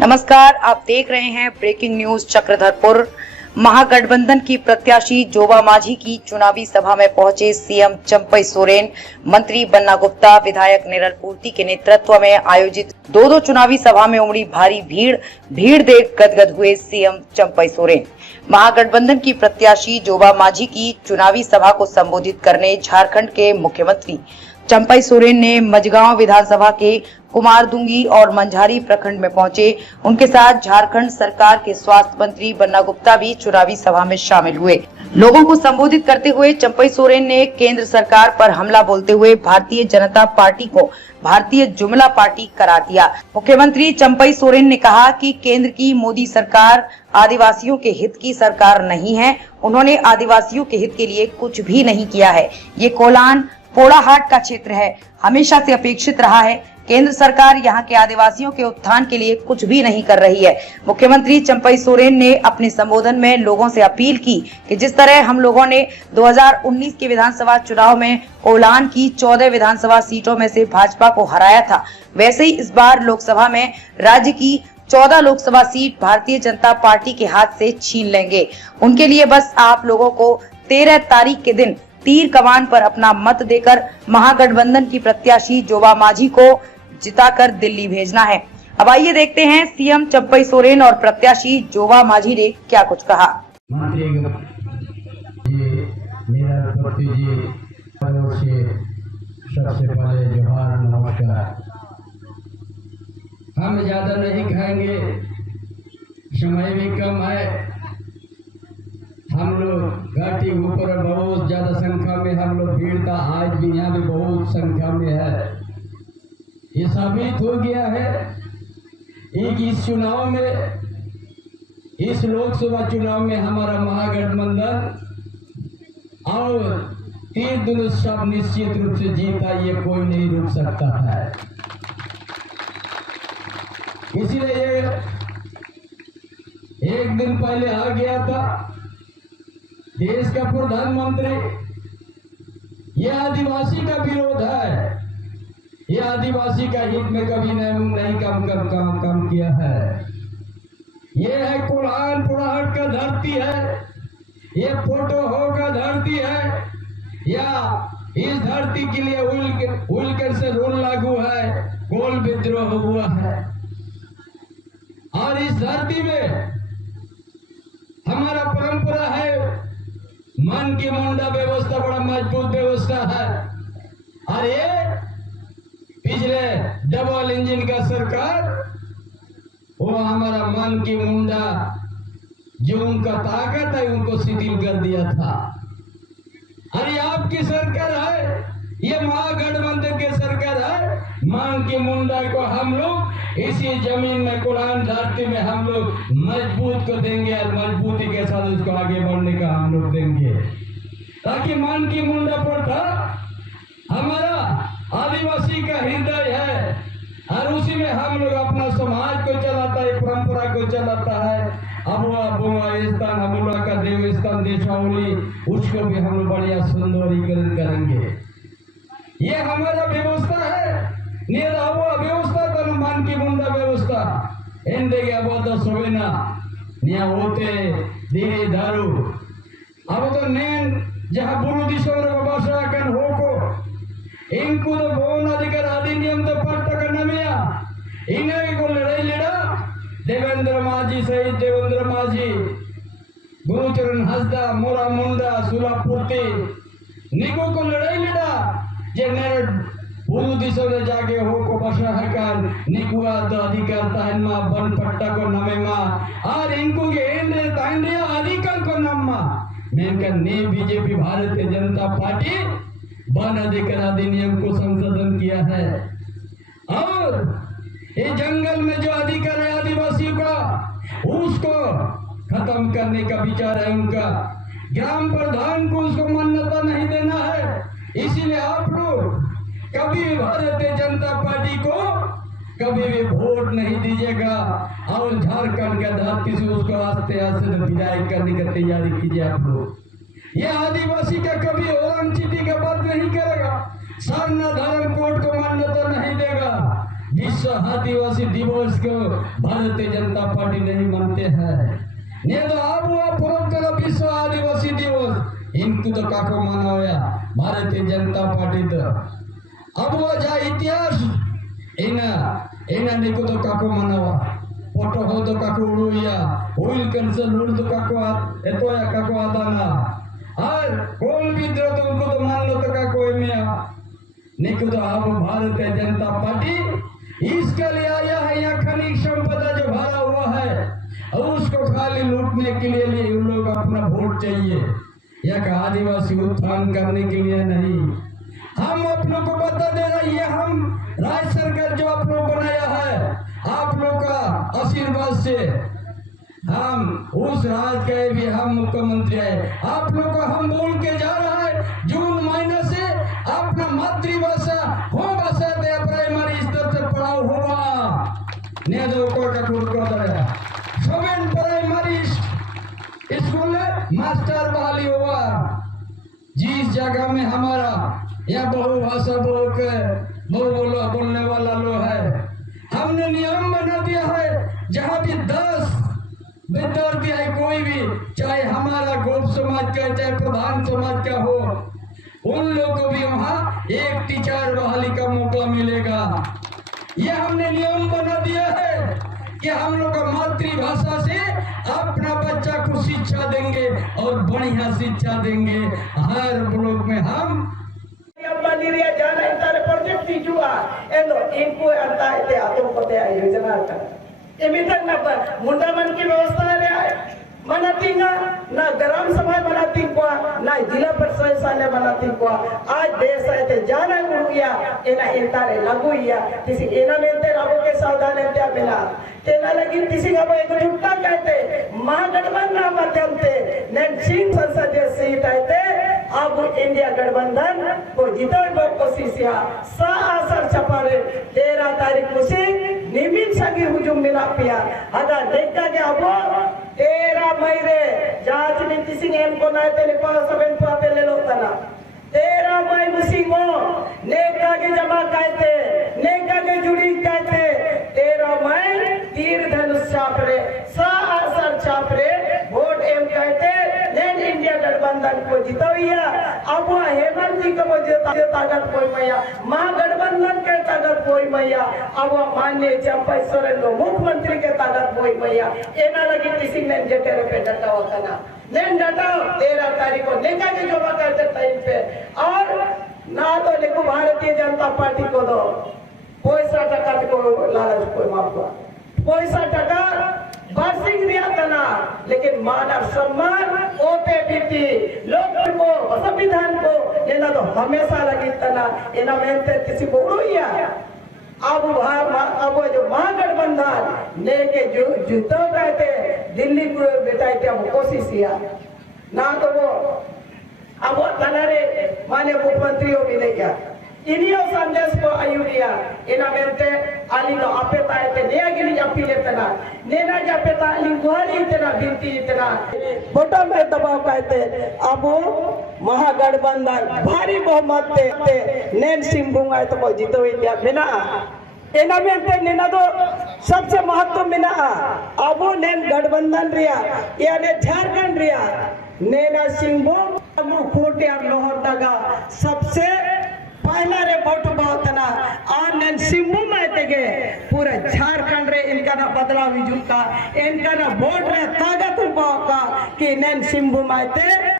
नमस्कार, आप देख रहे हैं ब्रेकिंग न्यूज चक्रधरपुर। महागठबंधन की प्रत्याशी जोबा माझी की चुनावी सभा में पहुंचे सीएम चंपई सोरेन। मंत्री बन्ना गुप्ता, विधायक निरल पूर्ति के नेतृत्व में आयोजित दो चुनावी सभा में उमड़ी भारी भीड़ देख गदगद हुए सीएम चंपई सोरेन। महागठबंधन की प्रत्याशी जोबा माझी की चुनावी सभा को संबोधित करने झारखंड के मुख्यमंत्री चंपई सोरेन ने मझगांव विधानसभा के कुमारदुंगी और मंझारी प्रखंड में पहुंचे। उनके साथ झारखंड सरकार के स्वास्थ्य मंत्री बन्ना गुप्ता भी चुनावी सभा में शामिल हुए। लोगों को संबोधित करते हुए चंपई सोरेन ने केंद्र सरकार पर हमला बोलते हुए भारतीय जनता पार्टी को भारतीय जुमला पार्टी करार दिया। मुख्यमंत्री चंपई सोरेन ने कहा कि केंद्र की मोदी सरकार आदिवासियों के हित की सरकार नहीं है। उन्होंने आदिवासियों के हित के लिए कुछ भी नहीं किया है। ये कोलान पोड़ाहाट का क्षेत्र है, हमेशा से अपेक्षित रहा है। केंद्र सरकार यहाँ के आदिवासियों के उत्थान के लिए कुछ भी नहीं कर रही है। मुख्यमंत्री चंपई सोरेन ने अपने संबोधन में लोगों से अपील की कि जिस तरह हम लोगों ने 2019 के विधानसभा चुनाव में कोलान की 14 विधानसभा सीटों में से भाजपा को हराया था, वैसे ही इस बार लोकसभा में राज्य की 14 लोकसभा सीट भारतीय जनता पार्टी के हाथ से छीन लेंगे। उनके लिए बस आप लोगों को 13 तारीख के दिन तीर कमान पर अपना मत देकर महागठबंधन की प्रत्याशी जोबा माझी को जिताकर दिल्ली भेजना है। अब आइए देखते हैं सीएम चंपई सोरेन और प्रत्याशी जोबा माझी ने क्या कुछ कहा। मंत्री जी सबसे पहले जोहार, नमस्कार। हम ज्यादा नहीं खाएंगे, समय भी कम है। हम लोग घाटी ऊपर बहुत ज्यादा संख्या में हम लोग भीड़ था, आज भी यहाँ भी बहुत संख्या में है। ये साबित हो गया है एक इस चुनाव में, इस लोकसभा चुनाव में हमारा महागठबंधन और तीर धनुष सब निश्चित रूप से जीता, ये कोई नहीं रुक सकता है। इसलिए एक दिन पहले आ गया था देश का प्रधानमंत्री। यह आदिवासी का विरोध है, यह आदिवासी का हित में कभी नहीं काम किया है। यह है कोलान पोड़ाहाट का धरती है, यह फोटो हो का धरती है, या इस धरती के लिए उलकर से रूल लागू है, गोल विद्रोह हुआ है। और इस धरती में हमारा परंपरा है, मन की मुंडा व्यवस्था बड़ा मजबूत व्यवस्था है। और ये पिछले डबल इंजन का सरकार, वो हमारा मन की मुंडा जो उनका ताकत है उनको शिथिल कर दिया था। अरे आपकी सरकार है, ये महागठबंधन की सरकार है। मन की मुंडा को हम लोग इसी जमीन में कोलान धरती में हम लोग मजबूत को देंगे और मजबूती के साथ उसको आगे बढ़ने का हम लोग देंगे, ताकि मन की मुंडा पर था हमारा आदिवासी का हृदय है और उसी में हम लोग अपना समाज को चलाता है, परंपरा को चलाता है। अबुआ बुआ स्थान अबुआ का देव स्थान देशावली, उसको भी हम लोग बढ़िया सुंदरीकरण करेंगे। ये हमारा व्यवस्था है, निर्धावा व्यवस्था तो मन की मुंडा व्यवस्था ಎಂದಿಗೆ ಅಬೋದ ಸೊವೆನ ನಿಯ ಹೋತೆ धीरे दारू अब तो नेन जहाँ बुरु दिशों रे बाबा कन होको इनको तो भवन अधिकार अधिनियम तो पट्टा करना मिया इन्हें को लड़ाई लड़ा देवेंद्र माझी सहित देवेंद्र माझी गुरुचरण हंसदा मोरा मुंडा सुलापुर्ती निको को लड़ाई लड़ा जे नेर बुरु दिशों रे जाके होको बसा हकान निकुआ तो अधिकार ताहनमा बन पट्टा को नमेमा और इनको के एंदे तांडे अधिकार को नम्मा मेनका ने BJP Bharatiya Janata party one अधिकार अधिनियम को संशोधन किया है। और ये जंगल में जो अधिकार है आदिवासियों का उसको खत्म करने का विचार है उनका। ग्राम प्रधान को उसको मान्यता नहीं देना है। इसीलिए आप लोग कभी भी भारतीय जनता पार्टी को कभी भी वोट नहीं दीजिएगा और झारखंड के धरती से उसको आस्ते आस्ते विदाई करने की तैयारी कीजिए आप लोग। ये आदिवासी का कभी औरंग चिट्ठी का बात नहीं करेगा, सरना धर्म कोर्ट को मान्यता नहीं देगा। विश्व आदिवासी दिवस को भारतीय जनता पार्टी नहीं मानते हैं। ने तो अब वो परंपरा विश्व आदिवासी दिवस इनको तो काको मनाया भारतीय जनता पार्टी तो अब वो जा इतिहास इना निको तो काको मनावा फोटो हो तो काको उड़ुया हुईल कैंसर उड़ तो काको एतो या काको आता ना और कौन भी दो तो उनको तो मान लो तो काको एमिया निको तो अब भारतीय जनता पार्टी इसके लिए आया है। यहाँ खनिज संपदा जो भरा हुआ है और उसको खाली लूटने के लिए उन लोग अपना वोट चाहिए, यह आदिवासी उत्थान करने के लिए नहीं। हम आप लोग को बता दे रहे हैं, हम राज्य सरकार जो आप लोग बनाया है आप लोग का आशीर्वाद से हम उस राज्य के भी हम मुख्यमंत्री है। आप लोग को हम बोल के जा रहा है जून महीने से अपना मातृभाषा हो भाषा दे प्राइमरी स्तर से पढ़ाओ होगा ने जो का कुर्को दे सोवेन प्राइमरी स्कूल में मास्टर बहाली हुआ। जिस जगह में हमारा यह बहुभाषा बोलने वाला लोग है, हमने नियम बना दिया है जहाँ भी 10 विद्यार्थी है कोई भी, चाहे हमारा गोप समाज का चाहे प्रधान समाज का हो, उन लोगों को भी वहाँ एक टीचर बहाली का मौका मिलेगा। यह हमने नियम बना दिया है कि हम लोग का मातृभाषा से अपना बच्चा को शिक्षा देंगे और बढ़िया शिक्षा देंगे। हर ब्लॉक में हम प्रोजेक्ट इनको योजना मुंडा मन की व्यवस्था मना तींगा ना ग्राम सभा बना तींगा ना जिला परिषद बना तींगा। आज देश है जाना गुड़िया एना इंतारे लगुइया किसी एना मेंते रबो के सावधान है बेला तेना लगी किसी का एक झुट्टा कहते महागठबंधन माध्यम से नैन सिंह संसदीय सीट आते अब इंडिया गठबंधन को जीतने की कोशिश या सासर छपारे 13 तारीख को से निमित संगी हुजूम मिला पिया अगर देखा गया अब 13 मई रे जांच नीति सिंह एम को ना तेले पास सबन पाते ले लोता ना 13 मई मुसिंगो नेका के जमा कहते नेका के जुड़ी कहते 13 मई तीर धनुष छापरे सासर छापरे वोट एम कहते नैन इंडिया गठबंधन को जितवैया अब हेमंत जी को ताकत कोई मैया महागठबंधन के ताकत कोई मैया अब माननीय चंपई सोरेन मुख्यमंत्री के ताकत कोई मैया एना लगी किसी ने जेटेरे पे डटा होता ना नैन डटाओ 13 तारीख को लेकर के जोड़ा करते टाइम पे और ना तो देखो भारतीय जनता पार्टी को दो पैसा टका को लालच कोई माफ को पैसा टका वार्षिक दिया तना लेकिन मानव सम्मान ओपीटी लोग को संविधान को लेना तो हमेशा लगी तना इना मेहनत किसी को उड़िया अब जो महागठबंधन लेके जुटो कहते दिल्ली को बेटाते अब कोशिश किया ना तो वो अब वो तनारे माने मुख्यमंत्री हो भी नहीं क्या इनियो संदेश को आयुरिया इना मेंते आली नो अपेता है नया गिरी अपीले तना नेना जापेता आली गुहारी तना बिनती तना बोटा में दबाव कहते अब महागठबंधन भारी बहुमत ते नैन सिंह आए तो जीतो इंडिया बिना एना मेंते नेना तो सबसे महत्व बिना अब नैन गठबंधन रिया यानी झारखंड रिया नैना सिंह खोटिया लोहरदगा सबसे पहला रे वोट बातना और नैन सिंह में तेगे पूरे झारखंड रे इनका ना बदलाव हिजुका इनका ना वोट रे ताकत का कि नैन सिंह में ते